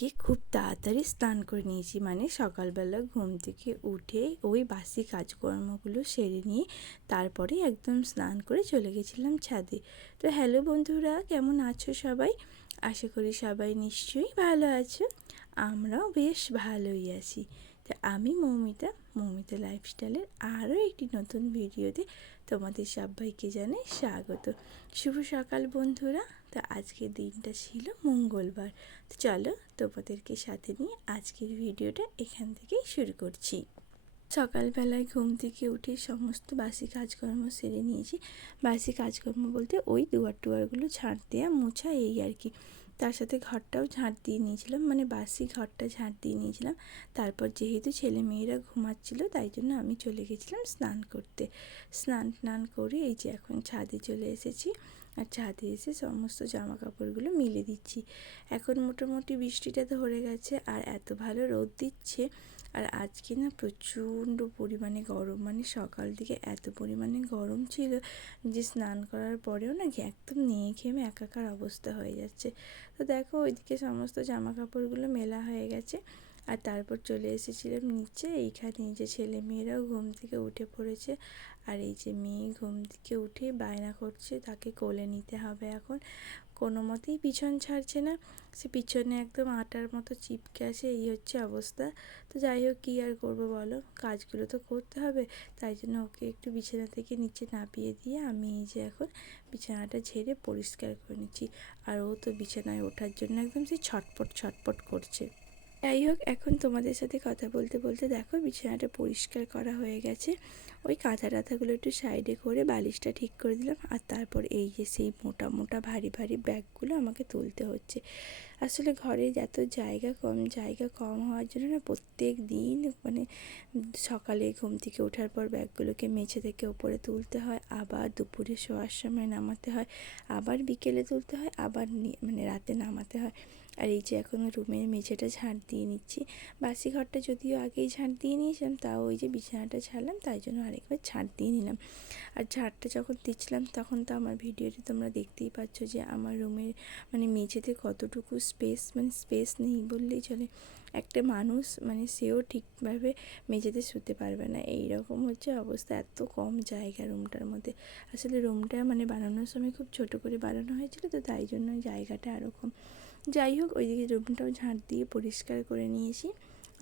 আজকে খুব তাড়াতাড়ি স্নান করে নিয়েছি, মানে সকালবেলা ঘুম থেকে উঠে ওই বাসি কাজকর্মগুলো সেরে নিয়ে তারপরে একদম স্নান করে চলে গেছিলাম ছাদে। তো হ্যালো বন্ধুরা, কেমন আছো সবাই? আশা করি সবাই নিশ্চয়ই ভালো আছো। আমরাও বেশ ভালোই আছি। তো আমি মৌমিতা লাইফস্টাইলের আরও একটি নতুন ভিডিওতে তোমাদের সবাইকে জানাই স্বাগত। শুভ সকাল বন্ধুরা। তো আজকের দিনটা ছিল মঙ্গলবার। তো চলো তোমাদেরকে সাথে নিয়ে আজকের ভিডিওটা এখান থেকেই শুরু করছি। সকালবেলায় ঘুম থেকে উঠে সমস্ত বাসি কাজকর্ম সেরে নিয়েছি। বাসি কাজকর্ম বলতে ওই দুয়ারগুলো ঝাঁট দেওয়া মোছা এই আর কি। তার সাথে ঘরটাও ঝাঁট দিয়ে নিয়েছিলাম, মানে বাসি ঘরটা ঝাঁট দিয়ে নিয়েছিলাম। তারপর যেহেতু ছেলে মেয়েরা ঘুমাচ্ছিল তাই জন্য আমি চলে গেছিলাম স্নান করতে। স্নান করে এই যে এখন ছাদে চলে এসেছি, আর ছাদে এসে সমস্ত জামা কাপড়গুলো মিলে দিচ্ছি। এখন মোটামুটি বৃষ্টিটা ধরে গেছে আর এত ভালো রোদ দিচ্ছে। আর আজকে না প্রচণ্ড পরিমাণে গরম, মানে সকাল দিকে এত পরিমাণে গরম ছিল যে স্নান করার পরেও না একদম নিয়ে ঘেমে একাকার অবস্থা হয়ে যাচ্ছে। তো দেখো ওইদিকে সমস্ত জামা কাপড়গুলো মেলা হয়ে গেছে। আর তারপর চলে এসেছিলাম নিচে। এইখানে এই যে ছেলে মেয়েরাও ঘুম থেকে উঠে পড়েছে। আর এই যে মেয়ে ঘুম থেকে উঠে বায়না করছে, তাকে কোলে নিতে হবে এখন। কোনো মতেই পিছন ছাড়ছে না, সে পিছনে একদম আটার মতো চিপকে আছে, এই হচ্ছে অবস্থা। তো যাই হোক, কী আর করবো বলো, কাজগুলো তো করতে হবে। তাই জন্য ওকে একটু বিছানা থেকে নিচে নামিয়ে দিয়ে আমি এই যে এখন বিছানাটা ঝেড়ে পরিষ্কার করে নিচ্ছি। আর ও তো বিছানায় ওঠার জন্য একদম সে ছটপট করছে। যাই হোক, এখন তোমাদের সাথে কথা বলতে বলতে দেখো বিছানাটা পরিষ্কার করা হয়ে গেছে। ওই কাঁথা টাথাগুলো একটু সাইডে করে বালিশটা ঠিক করে দিলাম। আর তারপর এই যে সেই মোটা ভারী ব্যাগগুলো আমাকে তুলতে হচ্ছে। আসলে ঘরে এত জায়গা কম হওয়ার জন্য না প্রত্যেক দিন মানে সকালে ঘুম থেকে ওঠার পর ব্যাগগুলোকে মেঝে থেকে ওপরে তুলতে হয়, আবার দুপুরে শোয়ার সময় নামাতে হয়, আবার বিকেলে তুলতে হয়, আবার মানে রাতে নামাতে হয়। আর এই যে এখন রুমের মেঝেটা ঝাঁট দিয়ে নিচ্ছি। বাসি ঘরটা যদিও আগেই ঝাঁট দিয়ে নিয়েছিলাম, তাও ওই যে বিছানাটা ছাড়লাম তাই জন্য আরেকবার ঝাঁট দিয়ে নিলাম। আর ঝাঁটটা যখন দিচ্ছিলাম তখন তো আমার ভিডিওটি তোমরা দেখতেই পাচ্ছ যে আমার রুমের মানে মেঝেতে কতটুকু স্পেস নেই বললেই চলে। একটা মানুষ মানে সেও ঠিকভাবে মেঝেতে শুতে পারবে না, এই রকম হচ্ছে অবস্থা। এত কম জায়গা রুমটার মধ্যে। আসলে রুমটা মানে বানানোর সময় খুব ছোট করে বানানো হয়েছিল, তো তাই জন্য জায়গাটা আরও কম। যাই হোক, ওইদিকে রুমটাও ঝাঁট দিয়ে পরিষ্কার করে নিয়েছি।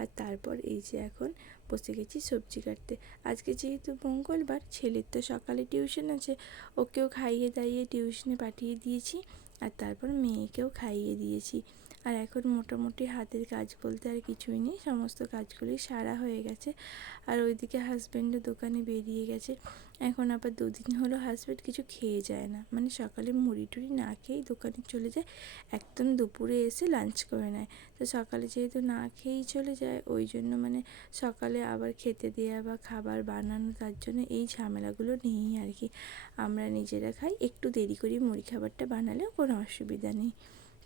আর তারপর এই যে এখন বসে গেছি সবজি কাটতে। আজকে যেহেতু মঙ্গলবার, ছেলের তো সকালে টিউশন আছে, ওকেও খাইয়ে দাইয়ে টিউশনে পাঠিয়ে দিয়েছি। আর তারপর মেয়েকেও খাইয়ে দিয়েছি। আর এখন মোটামুটি হাতের কাজ বলতে আর কিছুই নেই, সমস্ত কাজগুলোই সারা হয়ে গেছে। আর ওইদিকে হাজব্যান্ডও দোকানে বেরিয়ে গেছে। এখন আবার দুদিন হলো হাজব্যান্ড কিছু খেয়ে যায় না, মানে সকালে মুড়ি টুড়ি না খেয়েই দোকানে চলে যায়, একদম দুপুরে এসে লাঞ্চ করে নেয়। তো সকালে যেহেতু না খেয়েই চলে যায়, ওই জন্য মানে সকালে আবার খেতে দেওয়া বা খাবার বানানো, তার জন্য এই ঝামেলাগুলো নেই আর কি। আমরা নিজেরা খাই, একটু দেরি করে মুড়ি খাবারটা বানালেও কোনো অসুবিধা নেই।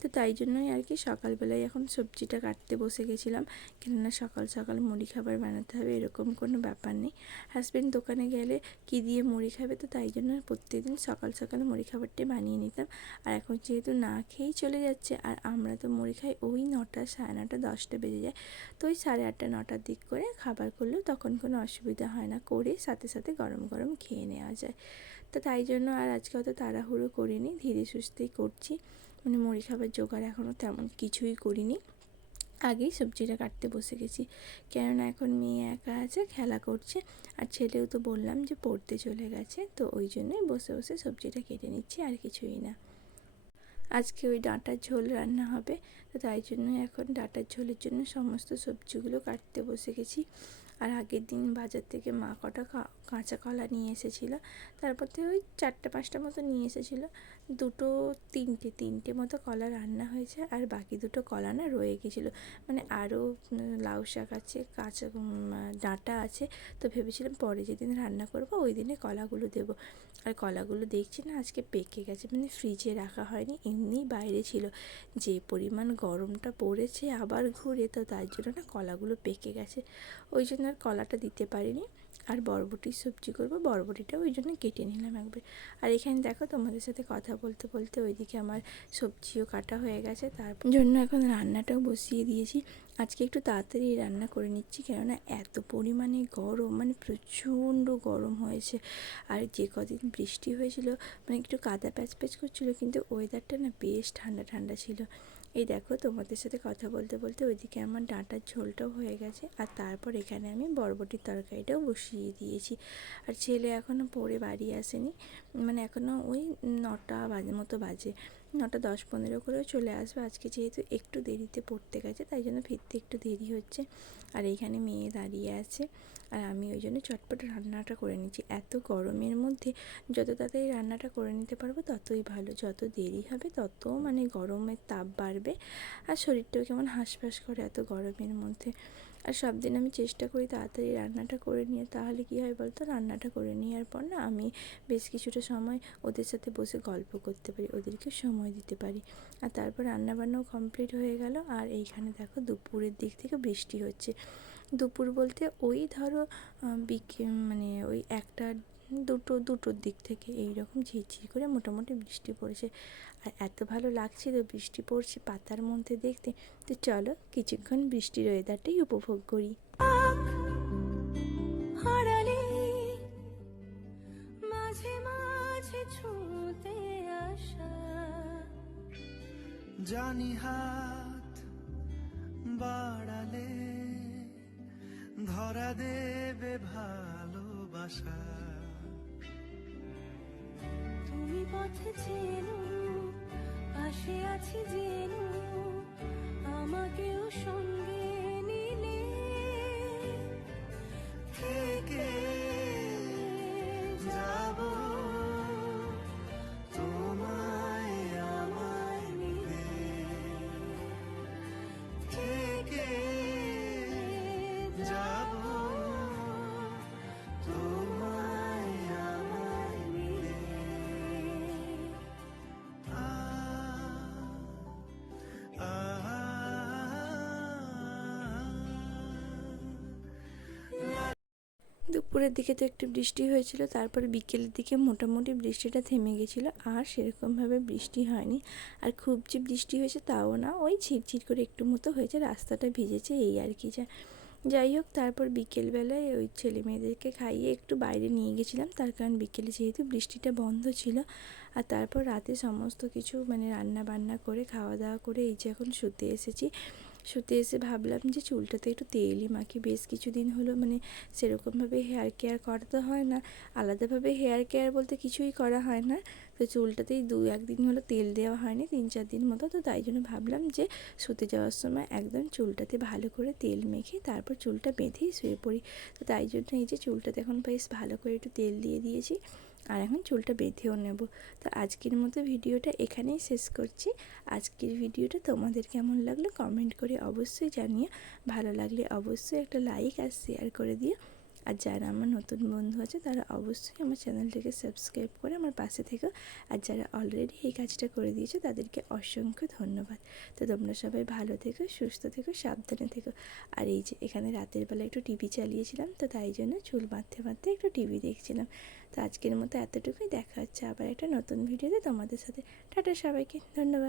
তো তাই জন্যই আর কি সকালবেলায় এখন সবজিটা কাটতে বসে গেছিলাম, কেননা সকাল মুড়ি খাবার বানাতে হবে এরকম কোনো ব্যাপার নেই। হাজব্যান্ড দোকানে গেলে কি দিয়ে মুড়ি খাবে, তো তাই জন্য প্রত্যেকদিন সকাল মুড়ি খাবারটাই বানিয়ে নিতাম। আর এখন যেহেতু না খেয়েই চলে যাচ্ছে, আর আমরা তো মুড়ি খাই ওই 9টা, 9:30, 10টা বেজে যায়। তো ওই 8:30, 9টার দিক করে খাবার করলেও তখন কোনো অসুবিধা হয় না, করে সাথে গরম খেয়ে নেওয়া যায়। তো তাই জন্য আর আজকে অত তাড়াহুড়ো করিনি, ধীরে সুস্থেই করছি। মানে মুড়ি খাবার জোগাড় এখনও তেমন কিছুই করিনি, আগেই সবজিটা কাটতে বসে গেছি। কেননা এখন মেয়ে একা আছে, খেলা করছে, আর ছেলেও তো বললাম যে পড়তে চলে গেছে, তো ওই জন্যই বসে সবজিটা কেটে নিচ্ছি, আর কিছুই না। আজকে ওই ডাঁটার ঝোল রান্না হবে, তো তাই জন্যই এখন ডাঁটার ঝোলের জন্য সমস্ত সবজিগুলো কাটতে বসে গেছি। আর আগের দিন বাজার থেকে মা কটা কাঁচা কলা নিয়ে এসেছিলো, তারপর থেকে ওই 4-5টা মতো নিয়ে এসেছিলো। তিনটে মতো কলা রান্না হয়েছে, আর বাকি 2টো কলা না রয়ে গেছিলো। মানে আরও লাউ শাক আছে, কাঁচা ডাঁটা আছে, তো ভেবেছিলাম পরে যেদিন রান্না করবো ওই দিনে কলাগুলো দেবো। আর কলাগুলো দেখছি না আজকে পেকে গেছে, মানে ফ্রিজে রাখা হয়নি, এমনিই বাইরে ছিল। যে পরিমাণ গরমটা পড়েছে আবার ঘুরে, তো তার জন্য না কলাগুলো পেকে গেছে, ওই জন্য আর কলাটা দিতে পারিনি। আর বরবটির সবজি করব, বরবটিটা ওই জন্য কেটে নিলাম একবার। আর এখানে দেখো তোমাদের সাথে কথা বলতে বলতে ওইদিকে আমার সবজিও কাটা হয়ে গেছে, তার জন্য এখন রান্নাটাও বসিয়ে দিয়েছি। আজকে একটু তাড়াতাড়ি রান্না করে নিচ্ছি, কেননা এত পরিমাণে গরম, মানে প্রচণ্ড গরম হয়েছে। আর যে কদিন বৃষ্টি হয়েছিল মানে একটু কাদা প্যাচ প্যাচ করছিলো, কিন্তু ওয়েদারটা না বেশ ঠান্ডা ঠান্ডা ছিল। এই দেখো তোমাদের সাথে কথা বলতে বলতে ওইদিকে আমার ডাঁটার ঝোলটাও হয়ে গেছে, আর তারপর এখানে আমি বরবটির তরকারিটাও বসিয়ে দিয়েছি। আর ছেলে এখনও পড়ে বাড়ি আসেনি, মানে এখনও ওই 9টা মতো বাজে, 9টা 10-15 করেও চলে আসবে। আজকে যেহেতু একটু দেরিতে পড়তে গেছে, তাই জন্য ফিরতে একটু দেরি হচ্ছে। আর এইখানে মেয়ে দাঁড়িয়ে আছে, আর আমি ওই জন্য চটপট রান্নাটা করে নিচ্ছি। এত গরমের মধ্যে যত তাড়াতাড়ি রান্নাটা করে নিতে পারবো ততই ভালো, যত দেরি হবে তত মানে গরমের তাপ বাড়বে, আর শরীরটাও কেমন হাঁসফাঁস করে এত গরমের মধ্যে। আর সব দিন আমি চেষ্টা করি তাড়াতাড়ি রান্নাটা করে নিয়ে, তাহলে কী হয় বলতো, রান্নাটা করে নেওয়ার পর না আমি বেশ কিছুটা সময় ওদের সাথে বসে গল্প করতে পারি, ওদেরকে সময় দিতে পারি। আর তারপর রান্নাবান্নাও কমপ্লিট হয়ে গেল। আর এইখানে দেখো দুপুরের দিক থেকে বৃষ্টি হচ্ছে। দুপুর বলতে ওই ধরো মানে ওই 1টা 2টোর দিক থেকে এইরকম ঝিরঝির করে মোটামুটি বৃষ্টি পড়েছে। আর এত ভালো লাগছিল বৃষ্টি পড়ছে পাতার মধ্যে দেখতে। তো চলো কিছুক্ষণ বৃষ্টির ওয়েদারটাই উপভোগ করি। মাঝে মাঝে ছুঁতে আসা, জানি হাত বাড়ালে ধরা দেবে ভালোবাসা। তুমি পথে চেনো, পাশে আছি জেনো, আমাকেও সঙ্গে নিলে থেকে যাব তোমায় আমায় মিলে, থেকে যাব তোমায় আমায় মিলে। দুপুরের দিকে তো একটু বৃষ্টি হয়েছিল, তারপর বিকেলের দিকে মোটামুটি বৃষ্টিটা থেমে গেছিলো, আর সেরকমভাবে বৃষ্টি হয়নি। আর খুব যে বৃষ্টি হয়েছে তাও না, ওই ঝিরঝির করে একটু মতো হয়েছে, রাস্তাটা ভিজেছে এই আর কি। যাই হোক, তারপর বিকেলবেলায় ওই ছেলে মেয়েদেরকে খাইয়ে একটু বাইরে নিয়ে গেছিলাম, তার কারণ বিকেলে যেহেতু বৃষ্টিটা বন্ধ ছিল। আর তারপর রাতে সমস্ত কিছু মানে রান্না বান্না করে খাওয়া দাওয়া করে এই যে এখন শুতে এসেছি। শুতে এসে ভাবলাম যে চুলটাতে একটু তেলই মাখি, বেশ কিছুদিন হলো মানে সেরকমভাবে হেয়ার কেয়ার করা তো হয় না, আলাদাভাবে হেয়ার কেয়ার বলতে কিছুই করা হয় না। তো চুলটাতেই 2-1 দিন হলো তেল দেওয়া হয়নি, 3-4 দিন মতো। তো তাই জন্য ভাবলাম যে শুতে যাওয়ার সময় একদম চুলটাতে ভালো করে তেল মেখে তারপর চুলটা বেঁধেই শুয়ে পড়ি। তো তাই জন্য এই যে চুলটাতে এখন বেশ ভালো করে একটু তেল দিয়ে দিয়েছি, আর এখন চুলটা বেঁধেও নেব। তো আজকের মতো ভিডিওটা এখানেই শেষ করছি। আজকের ভিডিওটা তোমাদের কেমন লাগলো কমেন্ট করে অবশ্যই জানিও, ভালো লাগলে অবশ্যই একটা লাইক আর শেয়ার করে দিও। আর যারা আমার নতুন বন্ধু আছে তারা অবশ্যই আমার চ্যানেলটাকে সাবস্ক্রাইব করে আমার পাশে থেকো, আর যারা অলরেডি এই কাজটা করে দিয়েছো তাদেরকে অসংখ্য ধন্যবাদ। তো তোমরা সবাই ভালো থেকো, সুস্থ থেকো, সাবধানে থেকো। আর এই যে এখানে রাতের বেলা একটু টিভি চালিয়েছিলাম, তো তাই জন্য চুল বাঁধতে বাঁধতে একটু টিভি দেখছিলাম। তো আজকের মতো এতটুকুই, দেখা হচ্ছে আবার একটা নতুন ভিডিওতে তোমাদের সাথে। টাটা সবাইকে, ধন্যবাদ।